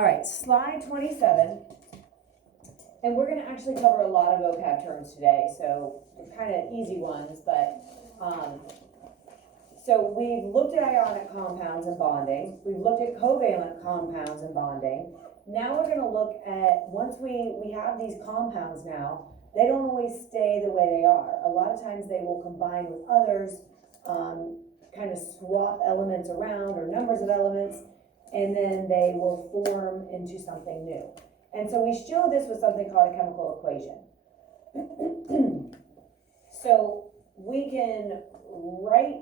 All right, slide 27. And we're going to actually cover a lot of vocab terms today, so they're kind of easy ones, but so we've looked at ionic compounds and bonding. We've looked at covalent compounds and bonding. Now we're going to look at, once we have these compounds now, they don't always stay the way they are. A lot of times they will combine with others, kind of swap elements around or numbers of elements, and then they will form into something new. And so we show this with something called a chemical equation. So we can write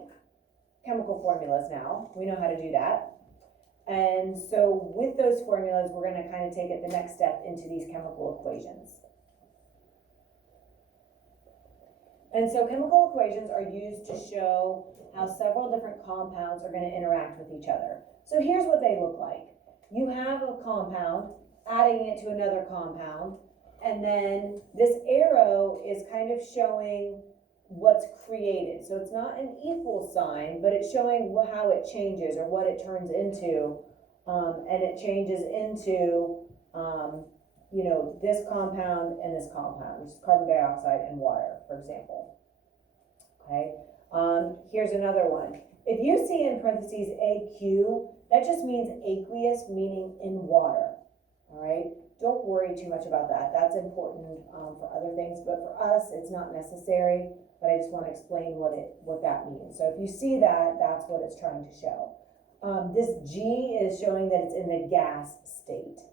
chemical formulas now. We know how to do that. And so with those formulas, we're going to kind of take it the next step into these chemical equations. And so chemical equations are used to show how several different compounds are going to interact with each other. So here's what they look like. You have a compound, adding it to another compound, and then this arrow is kind of showing what's created. So it's not an equal sign, but it's showing how it changes or what it turns into, and it changes into, this compound and this compound, which is carbon dioxide and water, for example. Okay, here's another one. If you see in parentheses AQ, that just means aqueous, meaning in water. All right, don't worry too much about that. That's important for other things, but for us, it's not necessary. But I just want to explain what that means. So if you see that, that's what it's trying to show. This G is showing that it's in the gas state.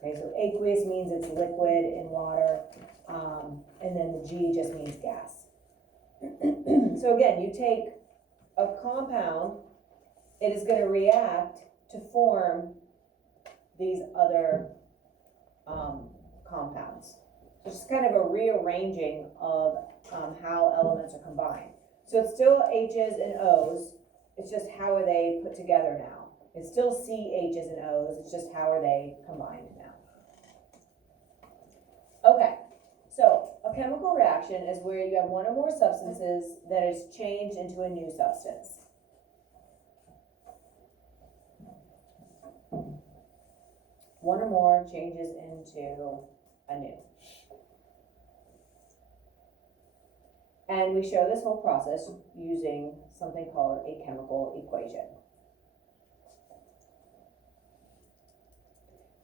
Okay, so aqueous means it's liquid in water, and then the G just means gas. So again, you take a compound, it is going to react to form these other compounds. So it's just kind of a rearranging of how elements are combined. So it's still H's and O's, it's just how are they put together now. It's still CH's and O's, it's just how are they combined now. Okay, so a chemical reaction is where you have one or more substances that is changed into a new substance. One or more changes into a new. And we show this whole process using something called a chemical equation.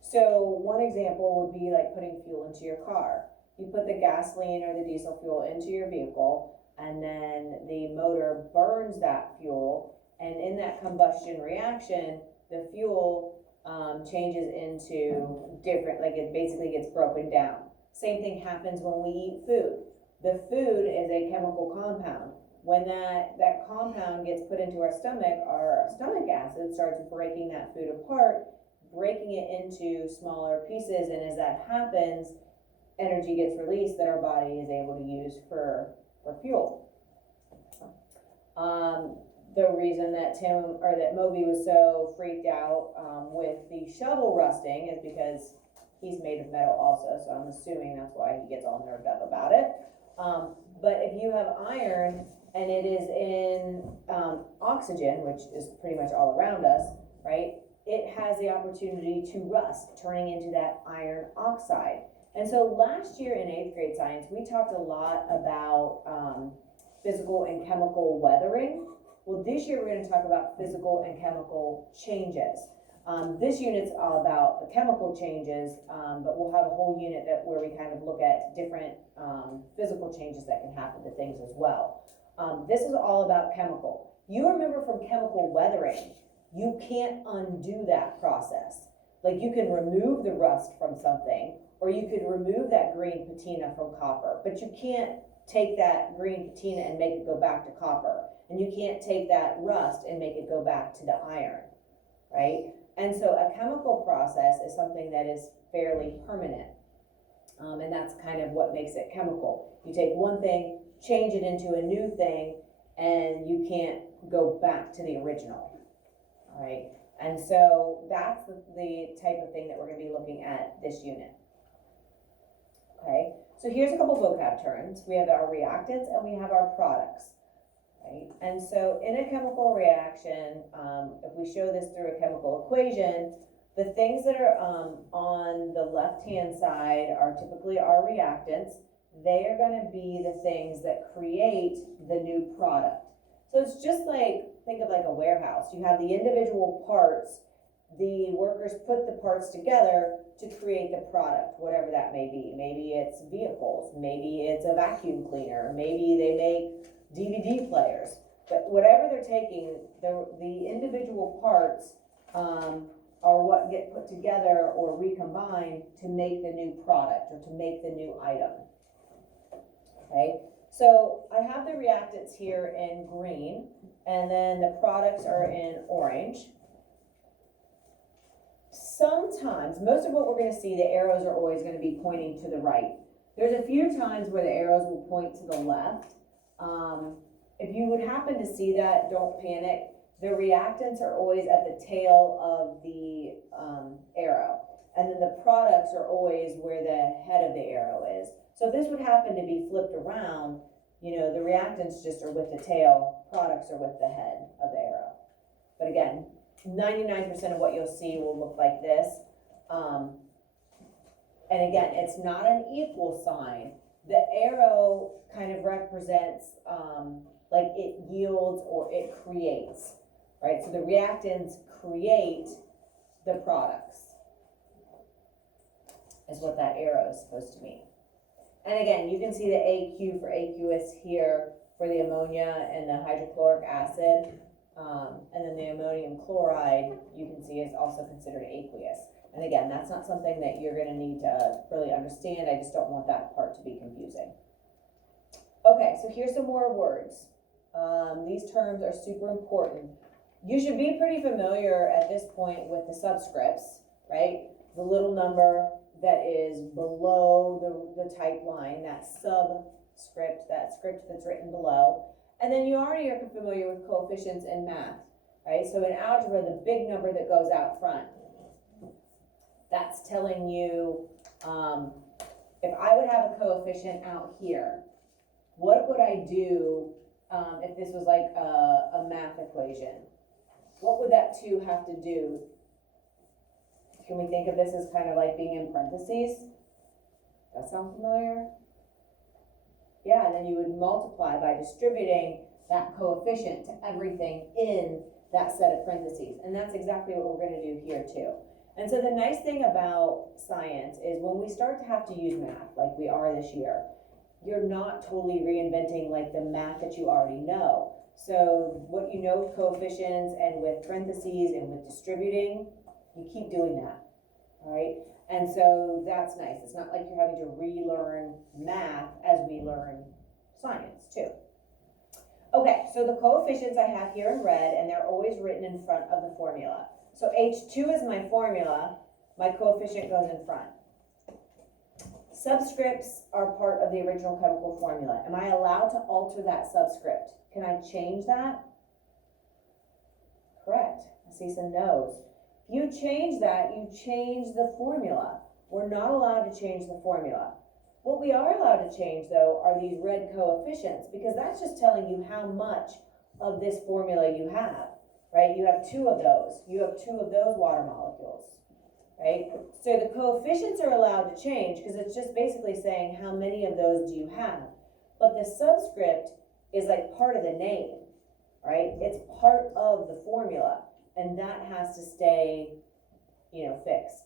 So one example would be like putting fuel into your car. You put the gasoline or the diesel fuel into your vehicle, and then the motor burns that fuel, and in that combustion reaction, the fuel changes into different, like it basically gets broken down. Same thing happens when we eat food. The food is a chemical compound. When that compound gets put into our stomach acid starts breaking that food apart, breaking it into smaller pieces, and as that happens, energy gets released that our body is able to use for fuel. The reason that Moby was so freaked out with the shovel rusting is because he's made of metal also, so I'm assuming that's why he gets all nerved up about it. But if you have iron and it is in oxygen, which is pretty much all around us, right? It has the opportunity to rust, turning into that iron oxide. And so last year in 8th grade science, we talked a lot about physical and chemical weathering. Well, this year we're going to talk about physical and chemical changes. This unit's all about the chemical changes, but we'll have a whole unit where we kind of look at different physical changes that can happen to things as well. This is all about chemical. You remember from chemical weathering, you can't undo that process. Like you can remove the rust from something, or you could remove that green patina from copper, but you can't take that green patina and make it go back to copper. And you can't take that rust and make it go back to the iron, right? And so a chemical process is something that is fairly permanent. And that's kind of what makes it chemical. You take one thing, change it into a new thing, and you can't go back to the original, all right? And so that's the type of thing that we're going to be looking at this unit. Okay, so here's a couple vocab terms. We have our reactants and we have our products. Right? And so in a chemical reaction, if we show this through a chemical equation, The things that are on the left-hand side are typically our reactants. They are going to be the things that create the new product. So it's just like, think of like a warehouse. You have the individual parts. The workers put the parts together to create the product, whatever that may be. Maybe it's vehicles, maybe it's a vacuum cleaner, maybe they make DVD players. But whatever they're taking, the individual parts are what get put together or recombined to make the new product or to make the new item. Okay, so I have the reactants here in green, and then the products are in orange. Sometimes, most of what we're going to see, the arrows are always going to be pointing to the right. There's a few times where the arrows will point to the left. If you would happen to see that, don't panic. The reactants are always at the tail of the arrow, and then the products are always where the head of the arrow is. So if this would happen to be flipped around, you know, the reactants just are with the tail, products are with the head of the arrow. But again, 99% of what you'll see will look like this. And again, it's not an equal sign. The arrow kind of represents like it yields or it creates, right? So the reactants create the products, is what that arrow is supposed to mean. And again, you can see the AQ for aqueous here for the ammonia and the hydrochloric acid. And then the ammonium chloride, you can see, is also considered aqueous. And again, that's not something that you're going to need to really understand. I just don't want that part to be confusing. Okay, so here's some more words. These terms are super important. You should be pretty familiar at this point with the subscripts, right? The little number that is below the type line, that subscript, that script that's written below. And then you already are familiar with coefficients in math, right? So in algebra, the big number that goes out front, that's telling you, if I would have a coefficient out here, what would I do if this was like a math equation? What would that 2 have to do? Can we think of this as kind of like being in parentheses? That sound familiar? Yeah, and then you would multiply by distributing that coefficient to everything in that set of parentheses. And that's exactly what we're going to do here too. And so the nice thing about science is when we start to have to use math, like we are this year, you're not totally reinventing like the math that you already know. So what you know with coefficients and with parentheses and with distributing, you keep doing that, all right? And so that's nice. It's not like you're having to relearn math as we learn science too. Okay, so the coefficients I have here in red, and they're always written in front of the formula. So H2 is my formula, my coefficient goes in front. Subscripts are part of the original chemical formula. Am I allowed to alter that subscript? Can I change that? Correct. I see some no's. You change that, you change the formula. We're not allowed to change the formula. What we are allowed to change, though, are these red coefficients, because that's just telling you how much of this formula you have, right? You have 2 of those. You have 2 of those water molecules, right? So the coefficients are allowed to change because it's just basically saying how many of those do you have. But the subscript is like part of the name, right? It's part of the formula. And that has to stay, you know, fixed.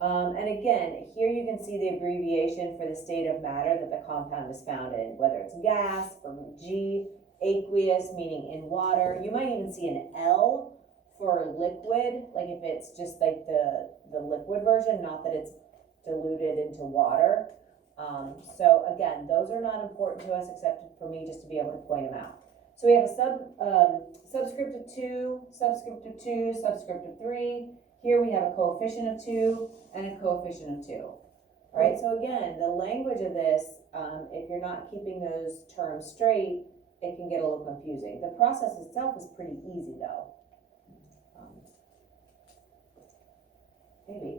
And again, here you can see the abbreviation for the state of matter that the compound is found in, whether it's gas, from G, aqueous, meaning in water. You might even see an L for liquid, like if it's just like the liquid version, not that it's diluted into water. So again, those are not important to us except for me just to be able to point them out. So we have a subscript of 2, subscript of 2, subscript of 3. Here we have a coefficient of 2 and a coefficient of 2. All right, so again, the language of this, if you're not keeping those terms straight, it can get a little confusing. The process itself is pretty easy though. Maybe.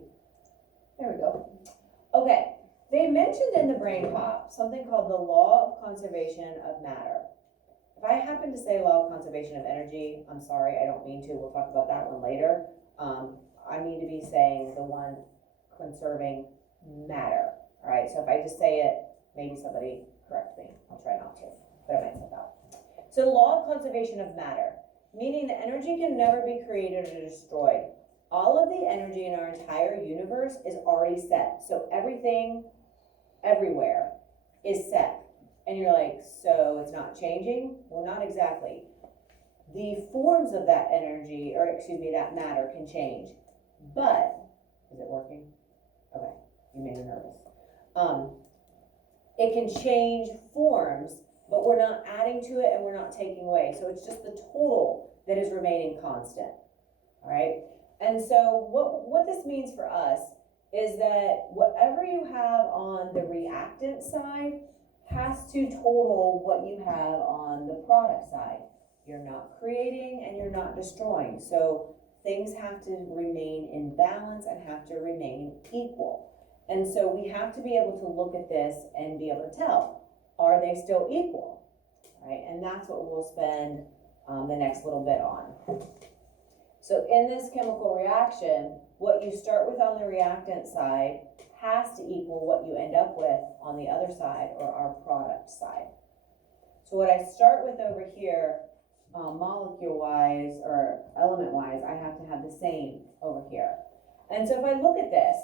There we go. Okay, they mentioned in the brain pop something called the law of conservation of matter. if I happen to say law of conservation of energy, I'm sorry, I don't mean to, we'll talk about that one later. I mean to be saying the one conserving matter, all right? So if I just say it, maybe somebody correct me, I'll try not to, but I might slip out. So the law of conservation of matter, meaning that energy can never be created or destroyed. All of the energy in our entire universe is already set. So everything, everywhere, is set. And you're like, so it's not changing? Well, not exactly. The forms of that energy, or excuse me, that matter can change. But, is it working? Okay, you made me nervous. It can change forms, but we're not adding to it and we're not taking away. So it's just the total that is remaining constant, all right? And so what this means for us is that whatever you have on the reactant side has to total what you have on the product side. You're not creating and you're not destroying. So things have to remain in balance and have to remain equal. And so we have to be able to look at this and be able to tell, are they still equal, right? And that's what we'll spend the next little bit on. So in this chemical reaction, what you start with on the reactant side has to equal what you end up with on the other side, or our product side. So what I start with over here, molecule-wise or element-wise, I have to have the same over here. And so if I look at this,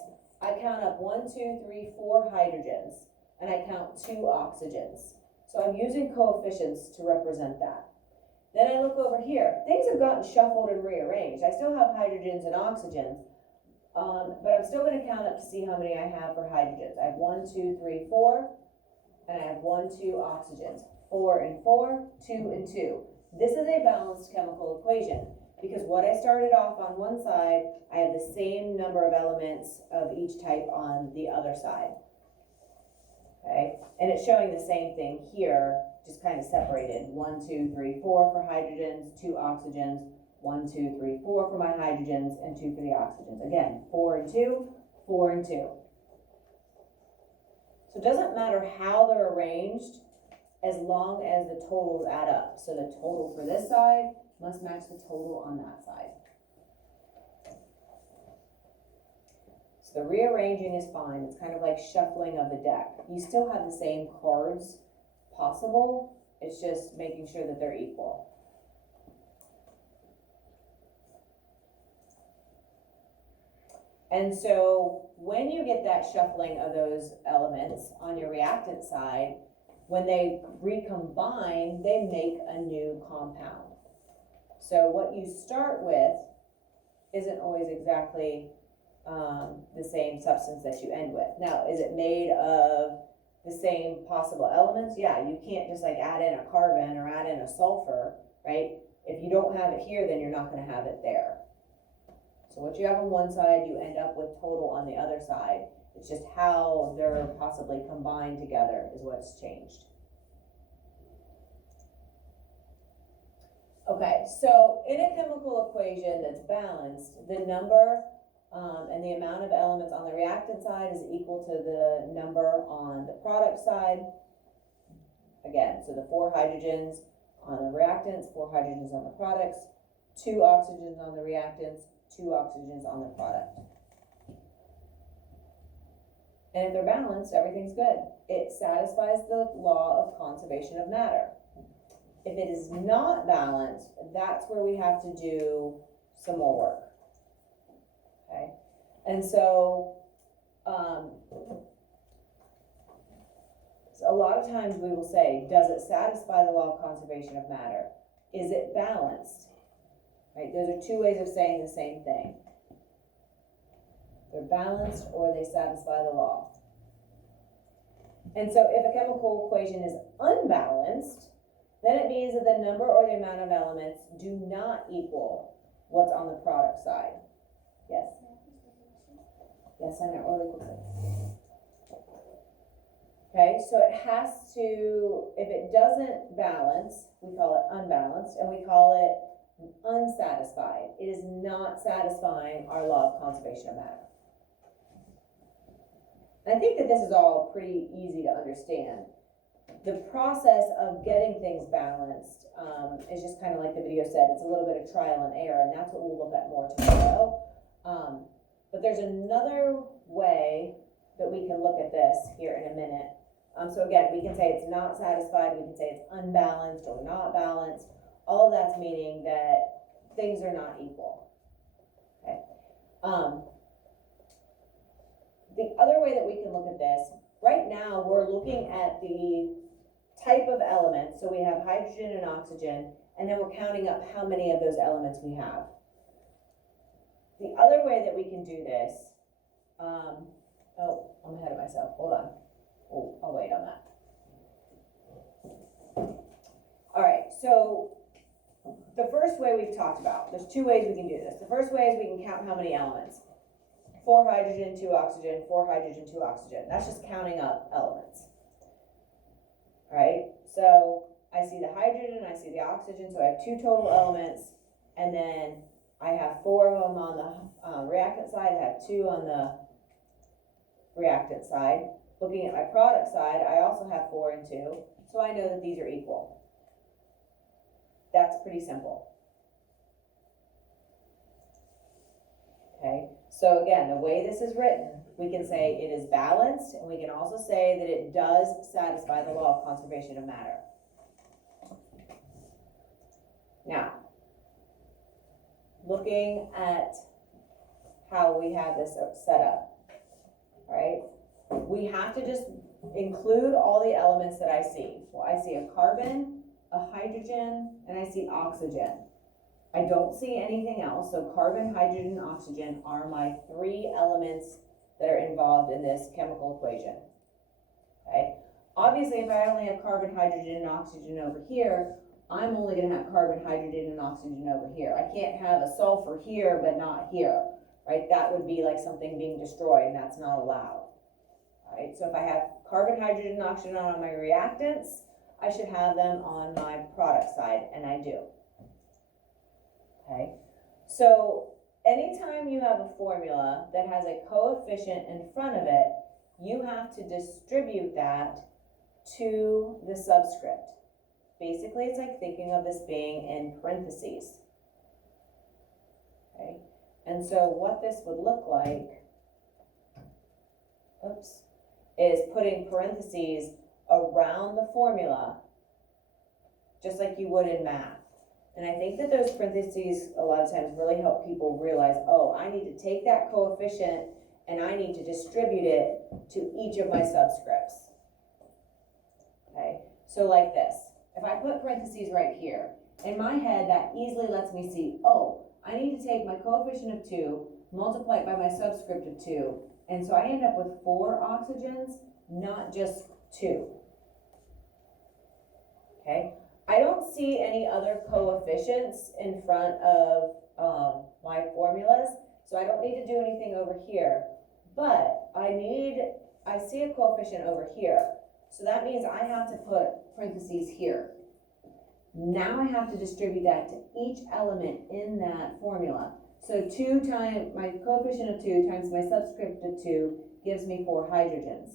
I count up 1, 2, 3, 4 hydrogens, and I count 2 oxygens. So I'm using coefficients to represent that. Then I look over here. Things have gotten shuffled and rearranged. I still have hydrogens and oxygens, but I'm still going to count up to see how many I have for hydrogens. I have 1, 2, 3, 4, and I have 1, 2 oxygens. 4 and 4, 2 and 2. This is a balanced chemical equation because what I started off on one side, I have the same number of elements of each type on the other side. Okay, and it's showing the same thing here, just kind of separated. 1, 2, 3, 4 for hydrogens, 2 oxygens, 1, 2, 3, 4 for my hydrogens, and 2 for the oxygens. Again, 4 and 2, 4 and 2. So it doesn't matter how they're arranged as long as the totals add up. So the total for this side must match the total on that side. The rearranging is fine. It's kind of like shuffling of the deck. You still have the same cards possible. It's just making sure that they're equal. And so when you get that shuffling of those elements on your reactant side, when they recombine, they make a new compound. So what you start with isn't always exactly the same substance that you end with. Now, is it made of the same possible elements? Yeah, you can't just like add in a carbon or add in a sulfur, right? If you don't have it here, then you're not going to have it there. So what you have on one side, you end up with total on the other side. It's just how they're possibly combined together is what's changed. Okay, so in a chemical equation that's balanced, the number and the amount of elements on the reactant side is equal to the number on the product side. Again, so the 4 hydrogens on the reactants, 4 hydrogens on the products, 2 oxygens on the reactants, 2 oxygens on the product. And if they're balanced, everything's good. It satisfies the law of conservation of matter. If it is not balanced, that's where we have to do some more work. Okay, and so a lot of times we will say, does it satisfy the law of conservation of matter? Is it balanced? Right, those are 2 ways of saying the same thing. They're balanced or they satisfy the law. And so if a chemical equation is unbalanced, then it means that the number or the amount of elements do not equal what's on the product side. Yes? Yes, I know, really quickly. Okay, so it has to, if it doesn't balance, we call it unbalanced, and we call it unsatisfied. It is not satisfying our law of conservation of matter. And I think that this is all pretty easy to understand. the process of getting things balanced, is just kind of like the video said, it's a little bit of trial and error, and that's what we'll look at more tomorrow. But there's another way that we can look at this here in a minute. So again, we can say it's not satisfied, we can say it's unbalanced or not balanced. All of that's meaning that things are not equal. Okay. The other way that we can look at this, right now we're looking at the type of elements. So we have hydrogen and oxygen, and then we're counting up how many of those elements we have. The other way that we can do this, oh, I'm ahead of myself, hold on. Oh, I'll wait on that. All right, so the first way we've talked about, there's two ways we can do this. The first way is we can count how many elements. 4 hydrogen, 2 oxygen, 4 hydrogen, 2 oxygen. That's just counting up elements. All right, so I see the hydrogen, I see the oxygen, so I have 2 total elements, and then I have 4 of them on the reactant side, I have 2 on the reactant side. Looking at my product side, I also have 4 and 2, so I know that these are equal. That's pretty simple. Okay, so again, the way this is written, we can say it is balanced, and we can also say that it does satisfy the law of conservation of matter. Now, looking at how we have this set up, right? We have to just include all the elements that I see. Well, I see a carbon, a hydrogen, and I see oxygen. I don't see anything else, so carbon, hydrogen, oxygen are my 3 elements that are involved in this chemical equation. Okay? Obviously, if I only have carbon, hydrogen, and oxygen over here, I'm only going to have carbon, hydrogen, and oxygen over here. I can't have a sulfur here, but not here, right? That would be like something being destroyed, and that's not allowed. Right? So if I have carbon, hydrogen, and oxygen on my reactants, I should have them on my product side, and I do. Okay, so anytime you have a formula that has a coefficient in front of it, you have to distribute that to the subscript. Basically, it's like thinking of this being in parentheses. Okay, and so what this would look like, oops, is putting parentheses around the formula, just like you would in math. And I think that those parentheses a lot of times really help people realize, oh, I need to take that coefficient and I need to distribute it to each of my subscripts. Okay, so like this. If I put parentheses right here, in my head that easily lets me see, oh, I need to take my coefficient of 2, multiply it by my subscript of 2, and so I end up with 4 oxygens, not just 2. Okay? I don't see any other coefficients in front of my formulas, so I don't need to do anything over here, but I see a coefficient over here, so that means I have to put parentheses here. Now I have to distribute that to each element in that formula. So 2 times my coefficient of 2 times my subscript of 2 gives me 4 hydrogens.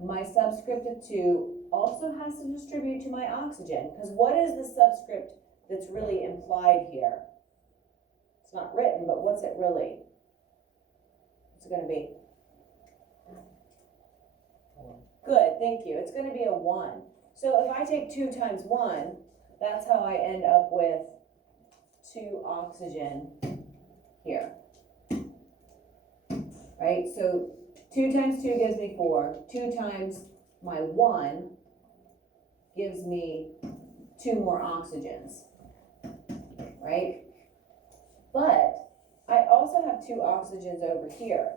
My subscript of 2 also has to distribute to my oxygen, because what is the subscript that's really implied here? It's not written, but what's it really? What's it going to be? Good, thank you. It's going to be a 1. So if I take 2 times 1, that's how I end up with 2 oxygen here. Right, so 2 times 2 gives me 4. 2 times my 1 gives me 2 more oxygens, right? But I also have 2 oxygens over here.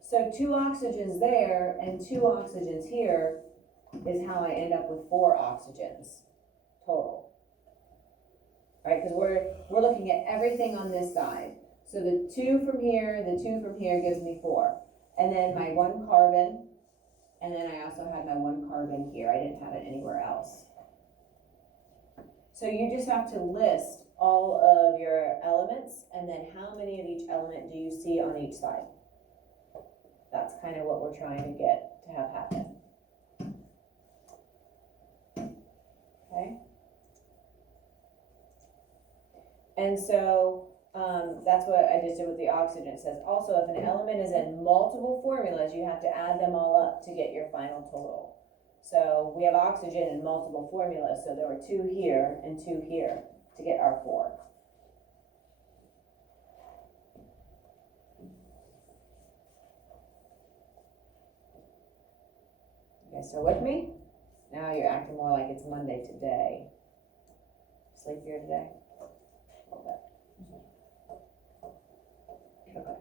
So 2 oxygens there and 2 oxygens here is how I end up with 4 oxygens total. Right, because we're looking at everything on this side. So the 2 from here, the 2 from here gives me 4. And then my 1 carbon, and then I also had my 1 carbon here. I didn't have it anywhere else. So you just have to list all of your elements, and then how many of each element do you see on each side? That's kind of what we're trying to get to have happen. okay? And so, that's what I just did with the oxygen. It says, also, if an element is in multiple formulas, you have to add them all up to get your final total. So we have oxygen in multiple formulas, so there were 2 here and 2 here to get our 4. You guys still with me? Now you're acting more like it's Monday today. Sleepier today? A little bit. Okay.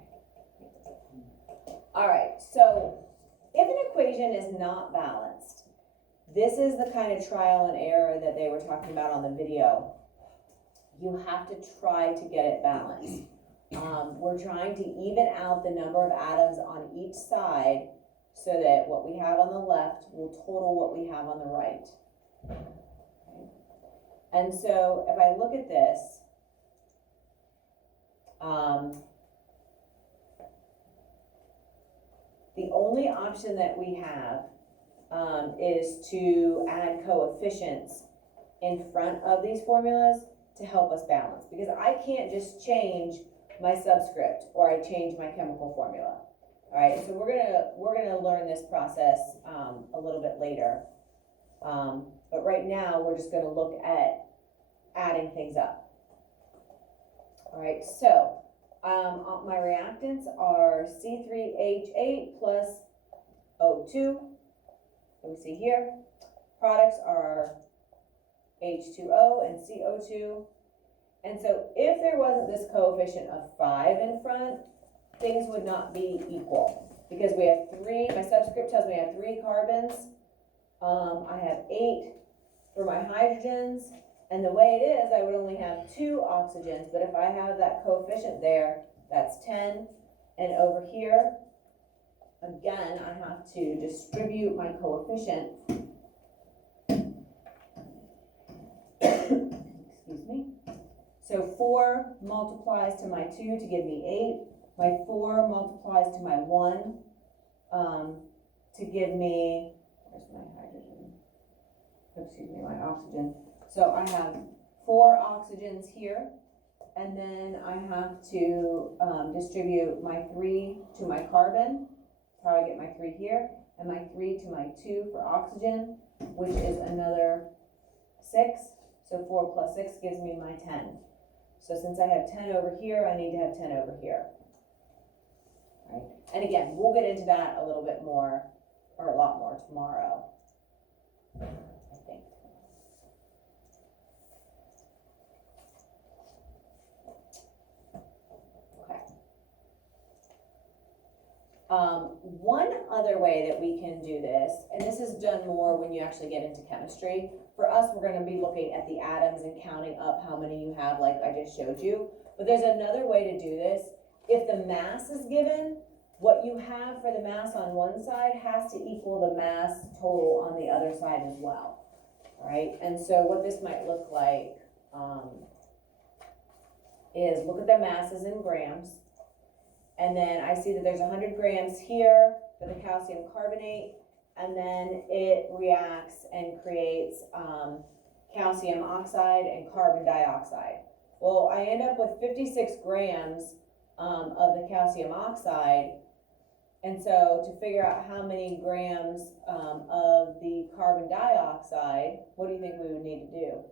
All right, so if an equation is not balanced, this is the kind of trial and error that they were talking about on the video. You have to try to get it balanced. We're trying to even out the number of atoms on each side so that what we have on the left will total what we have on the right. Okay. And so if I look at this, the only option that we have is to add coefficients in front of these formulas to help us balance, because I can't just change my subscript or I change my chemical formula. All right, so we're gonna learn this process a little bit later, but right now we're just gonna look at adding things up. All right, so my reactants are C3H8 plus O2, that we see here. Products are H2O and CO2. And so if there wasn't this coefficient of 5 in front, things would not be equal, because we have 3, my subscript tells me I have 3 carbons. I have 8 for my hydrogens, and the way it is, I would only have 2 oxygens, but if I have that coefficient there, that's 10. And over here, again, I have to distribute my coefficient. Excuse me. So 4 multiplies to my 2 to give me 8. My 4 multiplies to my 1 to give me, where's my hydrogen? Excuse me, my oxygen. So I have 4 oxygens here, and then I have to distribute my 3 to my carbon. That's how I get my 3 here, and my 3 to my 2 for oxygen, which is another 6. So 4 plus 6 gives me my 10. So since I have 10 over here, I need to have 10 over here. Right? And again, we'll get into that a little bit more, or a lot more tomorrow, I think. Okay. One other way that we can do this, and this is done more when you actually get into chemistry. For us, we're going to be looking at the atoms and counting up how many you have, like I just showed you. But there's another way to do this. If the mass is given, what you have for the mass on one side has to equal the mass total on the other side as well. All right, and so what this might look like is look at the masses in grams, and then I see that there's 100 grams here for the calcium carbonate, and then it reacts and creates calcium oxide and carbon dioxide. Well, I end up with 56 grams of the calcium oxide, and so to figure out how many grams of the carbon dioxide, what do you think we would need to do?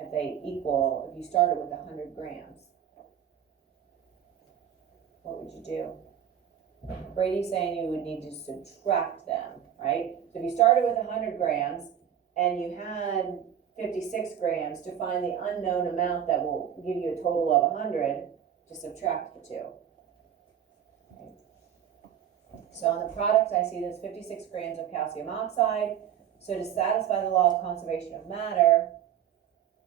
If they equal, if you started with 100 grams, what would you do? Brady's saying you would need to subtract them, right? So if you started with 100 grams and you had 56 grams, to find the unknown amount that will give you a total of 100, just subtract the 2. Okay. So on the product, I see there's 56 grams of calcium oxide. So to satisfy the law of conservation of matter,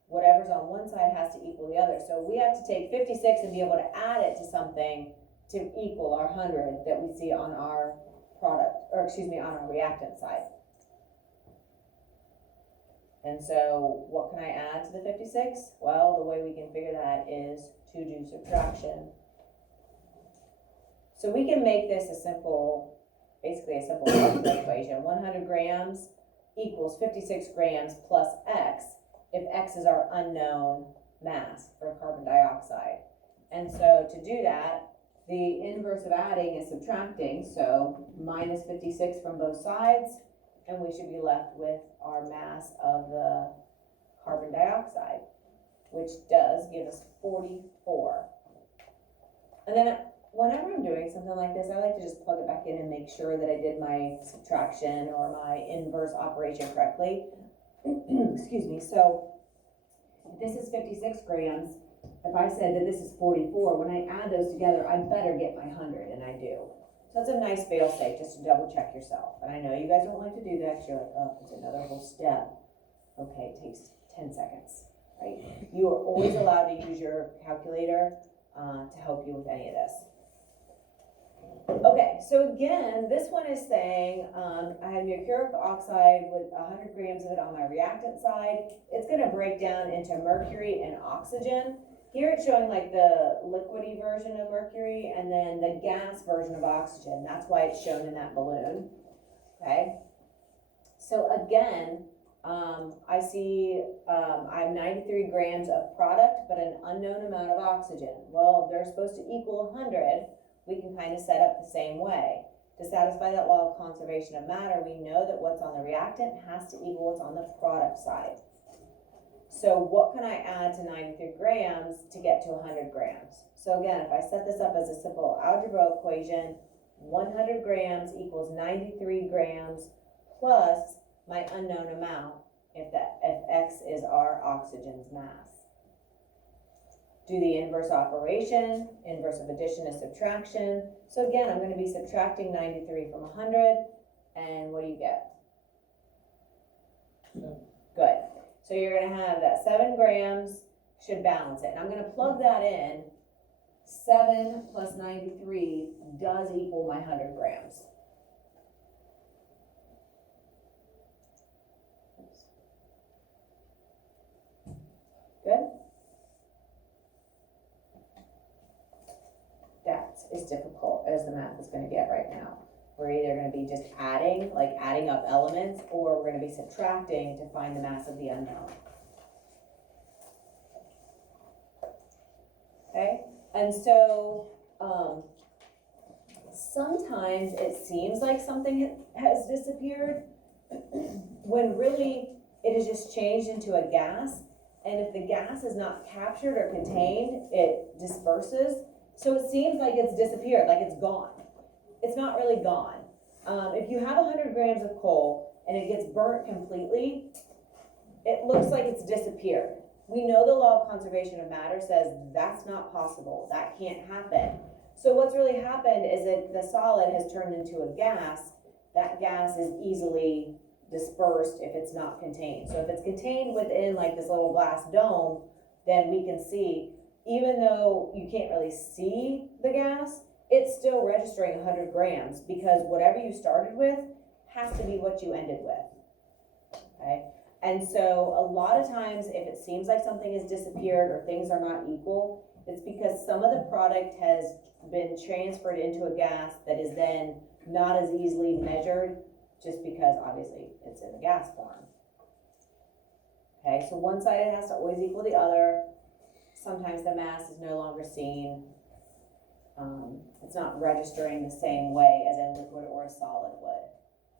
whatever's on one side has to equal the other. So we have to take 56 and be able to add it to something to equal our 100 that we see on our product, or excuse me, on our reactant side. And so what can I add to the 56? Well, the way we can figure that is to do subtraction. So we can make this a simple, basically a simple equation. 100 grams equals 56 grams plus X, if X is our unknown mass for carbon dioxide. And so to do that, the inverse of adding is subtracting, so minus 56 from both sides, and we should be left with our mass of the carbon dioxide, which does give us 44. And then whenever I'm doing something like this, I like to just plug it back in and make sure that I did my subtraction or my inverse operation correctly. Excuse me. So if this is 56 grams, if I said that this is 44, when I add those together, I better get my 100, and I do. So it's a nice fail-safe just to double check yourself. And I know you guys don't like to do that because you're like, oh, it's another whole step. Okay, it takes 10 seconds, right? You are always allowed to use your calculator to help you with any of this. Okay, so again, this one is saying I had mercuric oxide with 100 grams of it on my reactant side. It's going to break down into mercury and oxygen. Here it's showing like the liquidy version of mercury and then the gas version of oxygen. That's why it's shown in that balloon. Okay, so again, I see I have 93 grams of product, but an unknown amount of oxygen. Well, they're supposed to equal 100. We can kind of set up the same way. To satisfy that law of conservation of matter, we know that what's on the reactant has to equal what's on the product side. So what can I add to 93 grams to get to 100 grams? So again, if I set this up as a simple algebra equation, 100 grams equals 93 grams plus my unknown amount, if X is our oxygen's mass. Do the inverse operation. Inverse of addition is subtraction. So again, I'm going to be subtracting 93 from 100, and what do you get? Good. So you're going to have that 7 grams should balance it. And I'm going to plug that in. 7 plus 93 does equal my 100 grams. Good? That is difficult as the math is going to get right now. We're either going to be just adding, like adding up elements, or we're going to be subtracting to find the mass of the unknown. Okay? And so, sometimes it seems like something has disappeared when really it is just changed into a gas. And if the gas is not captured or contained, it disperses. So it seems like it's disappeared, like it's gone. It's not really gone. If you have 100 grams of coal and it gets burnt completely, it looks like it's disappeared. We know the law of conservation of matter says that's not possible. That can't happen. So what's really happened is that the solid has turned into a gas. That gas is easily dispersed if it's not contained. So if it's contained within like this little glass dome, then we can see, even though you can't really see the gas, it's still registering 100 grams because whatever you started with has to be what you ended with, okay? And so a lot of times if it seems like something has disappeared or things are not equal, it's because some of the product has been transferred into a gas that is then not as easily measured just because obviously it's in the gas form. Okay, so one side has to always equal the other. Sometimes the mass is no longer seen. It's not registering the same way as a liquid or a solid would,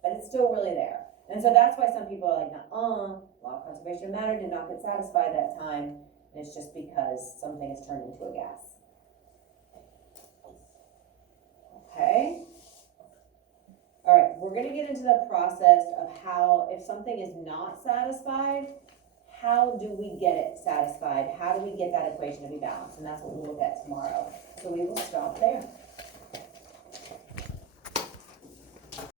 but it's still really there. And so that's why some people are like, law of conservation of matter did not get satisfied that time. And it's just because something is turned into a gas. Okay. All right, we're going to get into the process of how, if something is not satisfied, how do we get it satisfied? How do we get that equation to be balanced? And that's what we'll look at tomorrow. So we will stop there.